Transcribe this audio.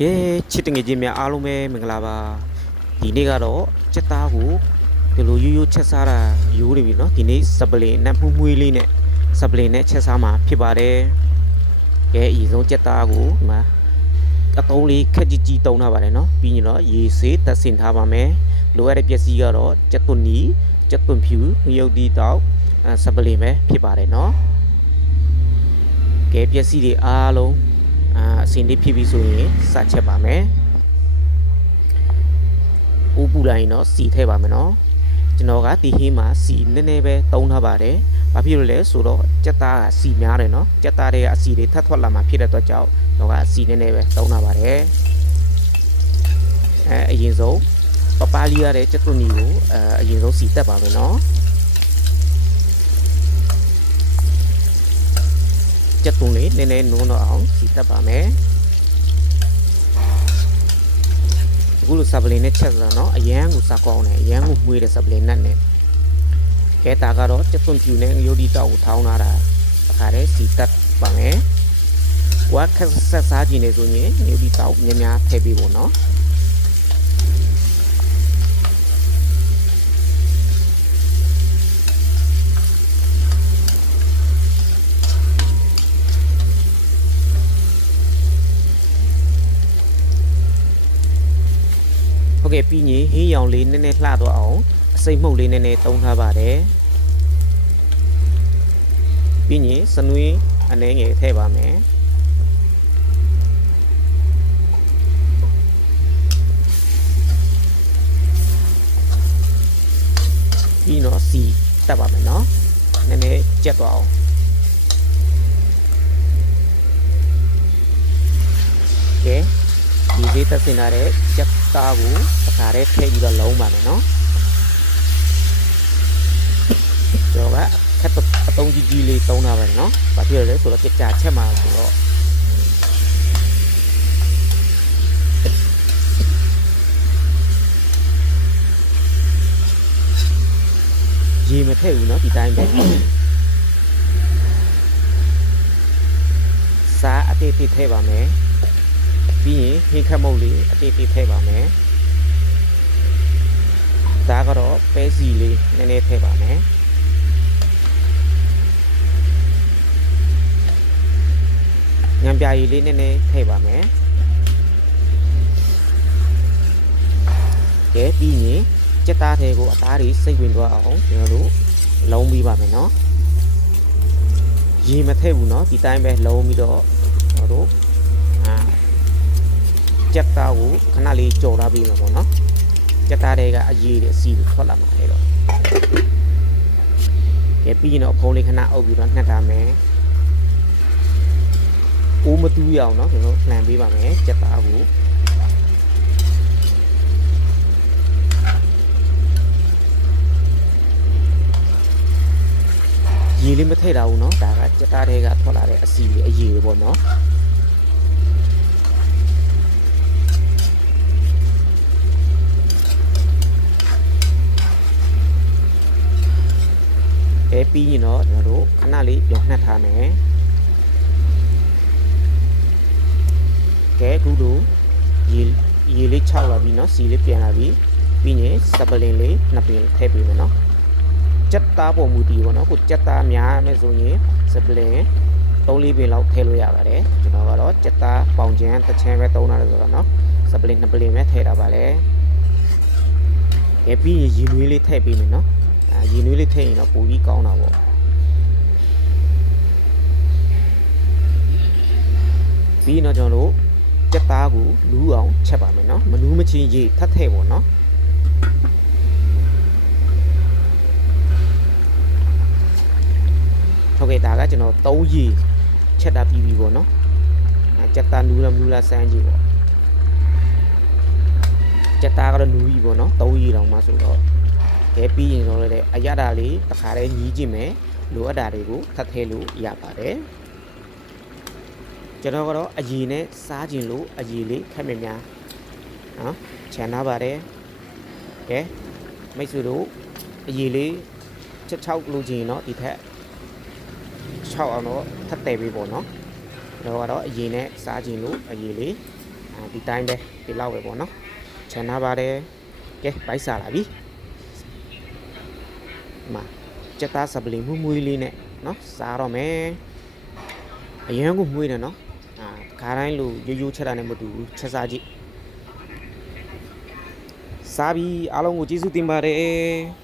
ကဲချစ်တငယ်ချင်းများအားလုံးပဲမင်္ဂလာပါဒီနေ့ကတော့စက်သားကိုဒီလိုရိုးရိုးချက်စားတာရိုးနေပြီเนาะဒီနေ့စပလင်နဲ့မှုွှေးလေးနဲ့စပလင်နဲ့ချက်စားမှာဖြစ်ပါတယ်ကဲအရင်ဆုံးစက်သားကိုဒီမှာအတုံးလေးခက်ကြီးကြီးတုံးထားပါတယ်เนาะပြီးရင်တော့ရေဆေးတက်ဆင်ထားပါမယ်လိုအပ်တဲ့ပစ္စည်းကတော့စက်သွန်နီစက်သွန်ဖြူရုပ်ဒီတောက်စပလင်ပဲဖြစ်ပါတယ်เนาะကဲပစ္စည်းတွေအားလုံးအစင်လေးဖြစ်ပြီးဆိုရင်စချက်ပါမယ်။ဦးပူတိုင်းတော့စီထည့်ပါမယ်နော်။ကျွန်တော်ကဒီဟင်းမှာစီနည်းနည်းပဲတုံးထားပါတယ်။ဘာဖြစ်လို့လဲဆိုတော့ကြက်သားကစီများတယ်နော်။ကြက်သားတွေကအစီတွေထပ်ထွက်လာမှဖြစ်တဲ့အတွက်ကြောင့်ကျွန်တော်ကအစီနည်းနည်းပဲတုံးထားပါတယ်။အရင်ဆုံးပပလီရတဲ့ကြက်သွန်နီကိုအရင်ဆုံးစီတက်ပါမယ်နော်။ကျက်သွန်လေးနည်းနည်းနုံတော့အောင်စီတက်ပါမယ်အခုလိုစပလင်နဲ့ချက်စားတော့အရန်ကိုစကောင်းတယ်အရန်ကိုမှုေးတဲ့စပလင်နဲ့ကဲတာကတော့ကျက်သွန်ဖြူနဲ့ရိုးဒီတောက်ကိုထောင်းလာတာအခါတည်းစီတက်ပါမယ်ဝါခက်ဆက်စားခြင်းနေဆိုရင်ရိုးဒီတောက်များများထည့်ပေးဖို့နော်ဟုတ်ကဲ့ပြီးရင်ဟင်းရောင်လေးနည်းနည်းလှတော့အောင်အစိမ့်မှုတ်လေးနည်းနည်းတုံးထားပါတယ်ပြီးရင်စနွေးအနှဲငယ်ထည့်ပါမယ်ပြီးတော့စီတက်ပါမယ်နော်နည်းနည်းကြက်သွားအောင်ကဲဒီသေးတက်စင်လာတဲ့ကြက်သားကိုအခါတည်းထည့်ပြီးတော့လုံးပါမယ်နော်ကျွန်တော်ကခက်အတုံးကြီးကြီးလေးတုံးထားပါတယ်နော်ဘာဖြစ်လဲဆိုတော့ကြက်ချက်မှာဆိုတော့ရေမထည့်ဘူးနော်ဒီတိုင်းပဲစားအတေးတေးထည့်ပါမယ်ပြီးရင်ဟင်းခတ်မုတ်လေးအတေးတေးထည့်ပါမယ်ဒါကတော့ပဲစီလေးနည်းနည်းထည့်ပါမယ်ညံပြာရည်လေးနည်းနည်းထည့်ပါမယ်ကဲပြီးရင်ကြက်သားထဲကိုအသားတွေစိတ်ဝင်သွားအောင်ကျွန်တော်တို့လုံးပြီးပါမယ်နော်ရေမထည့်ဘူးနော်ဒီတိုင်းပဲလုံးပြီးတော့ကျွန်တော်တို့ကြက်သားကိုခဏလေးကြော်ထားပြီးမှာပေါ့နော်ကြက်သားတွေကအရေးတွေအစီတွေထွက်လာမှာလေတော့ကဲပြီးရင်တော့ဖုံးလေးခဏအုပ်ပြီးတော့နှက်ထားမယ်အိုးမတူးရအောင်နော်ကျွန်တော်လှန်ပေးပါမယ်ကြက်သားကိုရေလေးမထည့်တာဘူးနော်ဒါကကြက်သားတွေကထွက်လာတဲ့အစီတွေအရေးတွေပေါ့နော်ပြီးရင်တော့ကျွန်တော်တို့ခဏလေးပြန်နှက်ထားမယ်ကဲအခုတို့ရေလေး6လာပြီเนาะစီလေးပြန်လာပြီပြီးရင်စပလင်လေးနှစ်ပင်ထည့်ပေးမယ်เนาะကြက်သားပုံမူတည်ပေါ့เนาะကိုကြက်သားများမယ်ဆိုရင်စပလင်3-4ပင်လောက်ထည့်လို့ရပါတယ်ကျွန်တော်ကတော့ကြက်သားပေါင်ချမ်းတစ်ချမ်းပဲသုံးထားလို့ဆိုတော့เนาะစပလင်နှစ်ပင်ပဲထည့်တာပါလေကဲပြီးရင်ရေနွေးလေးထည့်ပေးမယ်เนาะရေနွေးလေးထည့်ရင်တော့ပိုပြီးကောင်းတာပေါ့ပြီးတော့ကျွန်တော်တို့ကြက်သားကိုလူးအောင်ချက်ပါမယ်เนาะမနူးမချင်းရေထပ်ထည့်ပေါ့เนาะဟုတ်ကဲ့ဒါကကျွန်တော်3ရေချက်တာပြီးပြီပေါ့เนาะကြက်သားနူးလားစမ်းကြည့်ပေါ့ကြက်သားကတော့နူးပြီပေါ့เนาะ3ရေတောင်မှဆိုတော့ကဲပြီးရင်တော့လည်းအရတာလေးတစ်ခါတည်းညီးကြည့်မယ်လိုအပ်တာတွေကိုထပ်ထည့်လို့ရပါတယ်ကျွန်တော်ကတော့အရည်နဲ့စားခြင်းလို့အရည်လေးခက်မြများနော်ခြံထားပါတယ်ကဲမိတ်ဆွေတို့အရည်လေးချက်6လို့ခြင်းเนาะဒီထက်6အောင်တော့ထပ်တည်ပေးပေါ့เนาะကျွန်တော်ကတော့အရည်နဲ့စားခြင်းလို့အရည်လေး ဒီတိုင်းပဲဒီလောက်ပဲပေါ့နော်ခြံထားပါတယ်ကဲပိုက်စားလာပြီမှာကြက်သားစပလင်မှုမွေးလေးနဲ့နော်စားတော့မယ်အရန်ကိုမွေးတယ်နော်ခါတိုင်းလိုရိုးရိုးချက်တာနဲ့မတူဘူးချက်စားကြည့်စားပြီးအားလုံးကိုကျေးဇူးတင်ပါတယ်